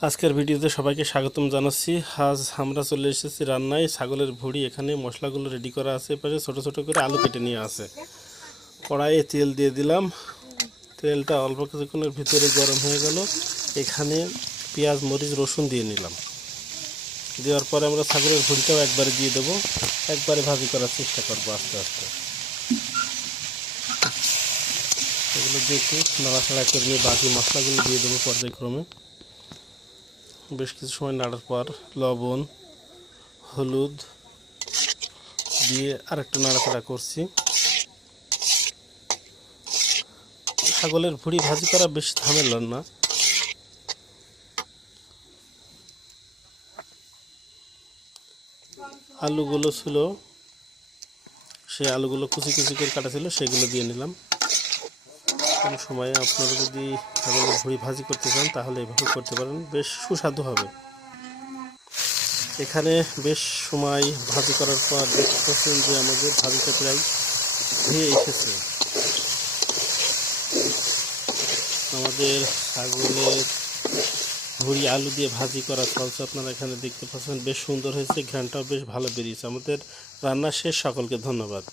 আজকের ভিডিওতে সবাইকে স্বাগতম জানাচ্ছি। আজ আমরা চলে এসেছি রান্নায়। ছাগলের ভুড়ি এখানে, মশলাগুলো রেডি করা আছে পাশে ছোটো ছোটো করে আলু কেটে নিয়ে আছে। কড়াইয়ে তেল দিয়ে দিলাম। তেলটা অল্প কিছুক্ষণের ভিতরে গরম হয়ে গেল। এখানে পেঁয়াজ, মরিচ, রসুন দিয়ে নিলাম। দেওয়ার পরে আমরা ছাগলের ভুড়িটাও একবারে দিয়ে দেবো। একবারে ভাজি করার চেষ্টা করব আস্তে আস্তে। এগুলো দিয়ে একটু নাড়াচাড়া করে নিয়ে বাকি মশলাগুলো দিয়ে দেবো পর্যায়ক্রমে। বেশ কিছু সময় নাড়ার পর লবণ, হলুদ দিয়ে আর একটু নাড়াচাড়া করছি। ছাগলের ভুড়ি ভাজি করা বেশি ঝামেলার না। আলুগুলো ছিল সেই আলুগুলো কুচি কুচি করে কাটা ছিল, সেগুলো দিয়ে নিলাম। কোনো সময় আপনারা যদি ছাগলের ভুড়ি ভাজি করতে চান, তাহলে এভাবে করতে পারেন। বেশ সুস্বাদু হবে। এখানে বেশ সময় ভাজি করার পর দেখতে পাচ্ছেন যে আমাদের ভাজিটা প্রায় হয়ে এসেছে। আমাদের ছাগলের ভুড়ি আলু দিয়ে ভাজি করা চলছে। আপনারা এখানে দেখতে পাচ্ছেন, বেশ সুন্দর হয়েছে ঘ্রানটাও বেশ ভালো বেরিয়েছে। আমাদের রান্না শেষ। সকলকে ধন্যবাদ।